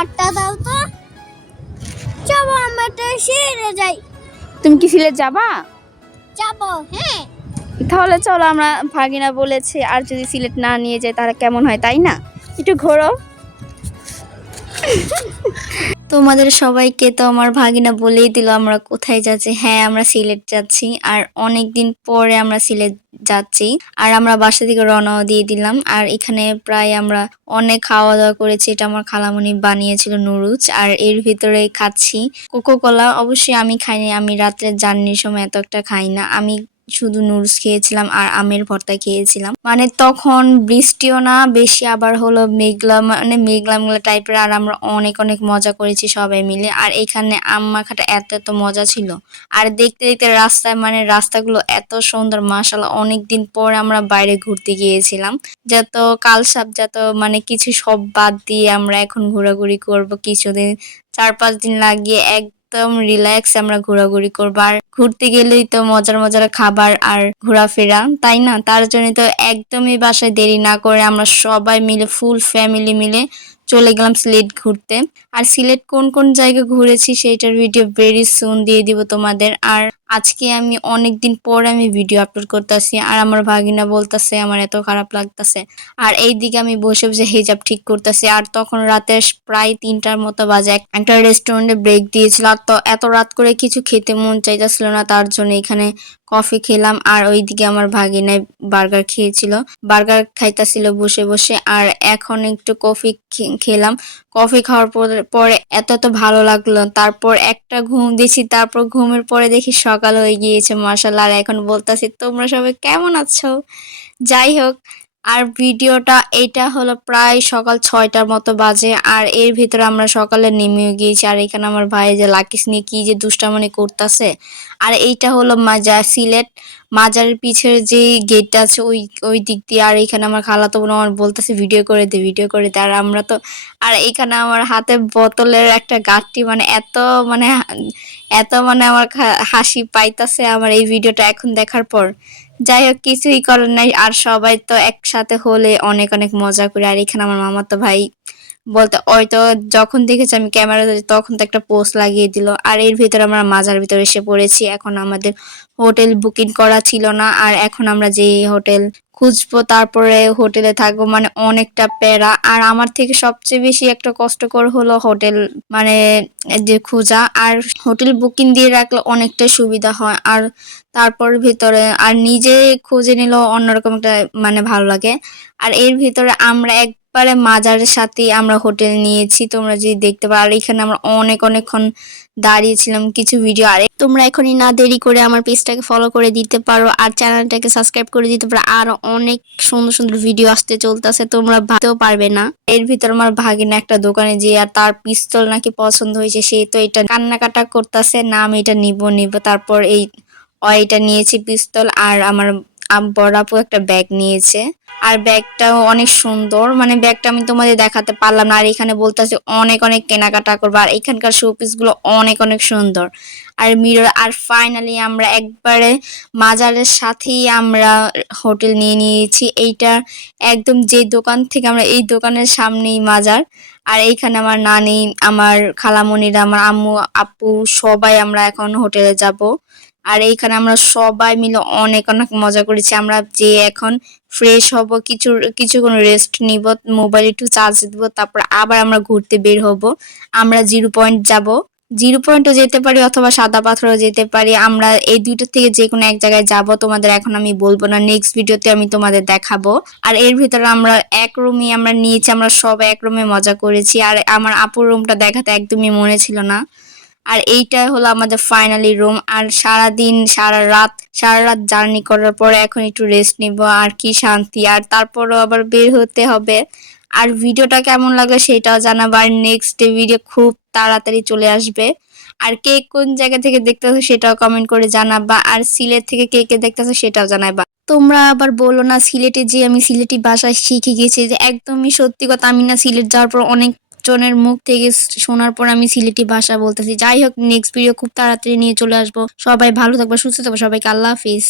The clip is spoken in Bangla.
আটটা দাও তো। চলো আমরা তো সিলেটে যাই। তুমি কি সিলেট যাবা? যাবো, হ্যাঁ। তাহলে চলো, আমরা ভাগিনা বলেছে আর যদি সিলেট না নিয়ে যায় তাহলে কেমন হয়, তাই না? একটু ঘোরো। তোমাদের সবাইকে তো আমার ভাগিনা বলেই দিল আমরা কোথায় যাচ্ছি। হ্যাঁ, আমরা সিলেট যাচ্ছি, আর অনেক দিন পরে আমরা সিলেট যাচ্ছি। আর আমরা বাসা থেকে রওনাও দিয়ে দিলাম। আর এখানে প্রায় আমরা অনেক খাওয়া দাওয়া করেছি। এটা আমার খালামণি বানিয়েছিল নুডলস, আর এর ভিতরে খাচ্ছি কোকো কোলা। অবশ্যই আমি খাইনি, আমি রাত্রে জার্নির সময় এত একটা খাই না। আমি শুধু নুডলস খেয়েছিলাম আর আমের ভর্তা খেয়েছিলাম। মানে তখন বৃষ্টিও না বেশি, আবার হলো মেঘলা, মানে মেঘলা মেঘলা টাইপের। আর আমরা অনেক অনেক মজা করেছি সবাই মিলে। আর এখানে আম মাখাটা এত এত মজা ছিল। আর দেখতে দেখতে রাস্তায়, মানে রাস্তাগুলো এত সুন্দর, মাশাআল্লাহ। অনেকদিন পর আমরা বাইরে ঘুরতে গিয়েছিলাম। যত কালসাপ, যত মানে কিছু সব বাদ দিয়ে আমরা এখন ঘোরাঘুরি করব কিছুদিন, 4-5 দিন লাগিয়ে একদম রিল্যাক্স আমরা ঘোরাঘুরি করবো। আর ঘুরতে গেলেই তো মজার মজার খাবার আর ঘোরাফেরা, তাই না? তার জন্য তো একদমই বাসায় দেরি না করে আমরা সবাই মিলে, ফুল ফ্যামিলি মিলে চলে গেলাম সিলেট ঘুরতে। আর সিলেট কোন কোন জায়গায় ঘুরেছি সেইটার ভিডিও ভেরি সুন দিয়ে দিব তোমাদের। আর আজকে আমি অনেকদিন পর আমি ভিডিও আপলোড করতেছি, আর আমার ভাগিনা বলতেছে আমার এত খারাপ লাগতেছে। আর এইদিকে আমি বসে বসে হিজাব ঠিক করতেছি। আর তখন রাতে প্রায় 3টার মতো বাজে। একটা রেস্টুরেন্টে ব্রেক দিয়েছিল, আর তো এত রাত করে কিছু খেতে মন চাইতেছিল না, তার জন্য এখানে কফি খেলাম। আর ওইদিকে আমার ভাগিনায় বার্গার খেয়েছিল, বার্গার খাইতেছিল বসে বসে। আর এখন একটু কফি খেলাম। কফি খাওয়ার পরে এত এত ভালো লাগলো। তারপর একটা ঘুম দিয়েছি, তারপর ঘুমের পরে দেখি সকাল হয়ে গিয়েছে, মাশাআল্লাহ। আর এখন বলতেছি তোমরা সবাই কেমন আছো। যাই হোক, আর ভিডিওটা এইটা হলো প্রায় সকাল 6টার মতো বাজে। আর এর ভিতরে আমরা সকালে নেমেও গিয়েছি। আর এখানে আমার ভাই যে লাকিস নিয়ে কি যে দুষ্টামনি করতেছে। আর এইটা হলো মাজার, সিলেট মাজারের পিছের যে গেটটা আছে ওই ওই দিক দিয়ে। আর এখানে আমার খালাতো বোন আমার বলতেছে ভিডিও করে দে, ভিডিও করে দে। আর আমরা তো, আর এখানে আমার হাতে বোতলের একটা গাঁটটি, মানে এত মানে এত মানে আমার হাসি পাইতাছে আমার এই ভিডিওটা এখন দেখার পর। যাই হোক, কিছুই করার নাই। আর সবাই তো একসাথে হলে অনেক অনেক মজা করে। আর এখানে আমার মামাতো ভাই বলতে ওই তো যখন দেখেছে আমি ক্যামেরা তখন তো একটা পোস্ট লাগিয়ে দিল। আর এর ভিতরে আমরা মাজার ভিতরে এসে পড়েছি। এখন আমাদের হোটেল বুকিং করা ছিল না, আর এখন আমরা যে হোটেল খুঁজবো তারপরে হোটেলে থাকবো, মানে অনেকটা প্যারা। আর আমার থেকে সবচেয়ে বেশি একটা কষ্টকর হলো হোটেল, মানে যে খোঁজা। আর হোটেল বুকিং দিয়ে রাখলে অনেকটা সুবিধা হয়। আর তারপর ভিতরে আর নিজে খুঁজে নিলেও অন্যরকম একটা মানে ভালো লাগে। আর এর ভিতরে আমরা একবারে মাজারের সাথে আমরা হোটেল নিয়েছি, তোমরা যদি দেখতে পারো। আর এখানে আমরা অনেক অনেকক্ষণ দাঁড়িয়েছিলাম কিছু ভিডিও। আর তোমরা এখনই না দেরি করে আমার পেজটাকে ফলো করে দিতে পারো, আর চ্যানেলটাকে সাবস্ক্রাইব করে দিতে পারো। আর অনেক সুন্দর সুন্দর ভিডিও আসতে চলতেছে, তোমরা ভাবতেও পারবে না। এর ভিতর আমার ভাগিনা একটা দোকানে যে, আর তার পিস্তল নাকি পছন্দ হয়েছে, সে তো এটা কান্নাকাটা করতেছে না আমি এটা নিব নিব। তারপর এটা নিয়েছি পিস্তল। আর আমার বড় আপু একটা ব্যাগ নিয়েছে, আর ব্যাগটাও অনেক সুন্দর। মানে ব্যাগটা আমি তোমাদের দেখাতে পারলাম না। আর এখানে বলতেছে অনেক অনেক কেনাকাটা করবো। আর এখানকার শোপিস গুলো অনেক অনেক সুন্দর, আর মিরর। আর ফাইনালি আমরা একবারে মাজারের সাথেই আমরা হোটেল নিয়ে নিয়েছি। এইটা একদম যে দোকান থেকে আমরা, এই দোকানের সামনেই মাজার। আর এইখানে আমার নানি, আমার খালামণিরা, আমার আম্মু আপু সবাই আমরা এখন হোটেলে যাব। আর এইখানে আমরা সবাই মিলে অনেক অনেক মজা করেছি। আমরা যে এখন ফ্রেশ হব, কিছুক্ষণ রেস্ট নিব, মোবাইল একটু চার্জ দিব, তারপর আবার আমরা ঘুরতে বের হব। আমরা 0 পয়েন্ট যাব, 0 পয়েন্টও যেতে পারি অথবা সাদা পাথরও যেতে পারি। আমরা এই দুইটা থেকে যে কোনো এক জায়গায় যাব, তোমাদের এখন আমি বলবো না, নেক্সট ভিডিওতে আমি তোমাদের দেখাবো। আর এর ভিতরে আমরা এক রুমই আমরা নিয়েছি, আমরা সবাই এক রুমে মজা করেছি। আর আমার আপুর রুমটা দেখাতে একদমই মনে ছিল না। আর এইটা হলো আমাদের ফাইনালি রুম। আর সারাদিন সারা রাত জার্নি করার পরে এখন একটু রেস্ট নিব। আর কি শান্তি। আর তারপরও আবার বের হতে হবে। আর ভিডিওটা কেমন লাগলো সেটাও জানাবো। আর নেক্সট ভিডিও খুব তাড়াতাড়ি চলে আসবে। আর কে কোন জায়গা থেকে দেখতেছো সেটাও কমেন্ট করে জানাবা। আর সিলেট থেকে কে কে দেখতেছো সেটাও জানাবা। তোমরা আবার বলো না সিলেটে যে আমি সিলেটি ভাষা শিখে গেছি, যে একদমই সত্যি কথা। আমি না সিলেট যাওয়ার পর অনেক জনের মুখ থেকে শোনার পর আমি সিলেটি ভাষা বলতেছি। যাই হোক, নেক্সট ভিডিও খুব তাড়াতাড়ি নিয়ে চলে আসবো। সবাই ভালো থাকবে, সুস্থ থাকবে। সবাইকে আল্লাহ হাফিজ।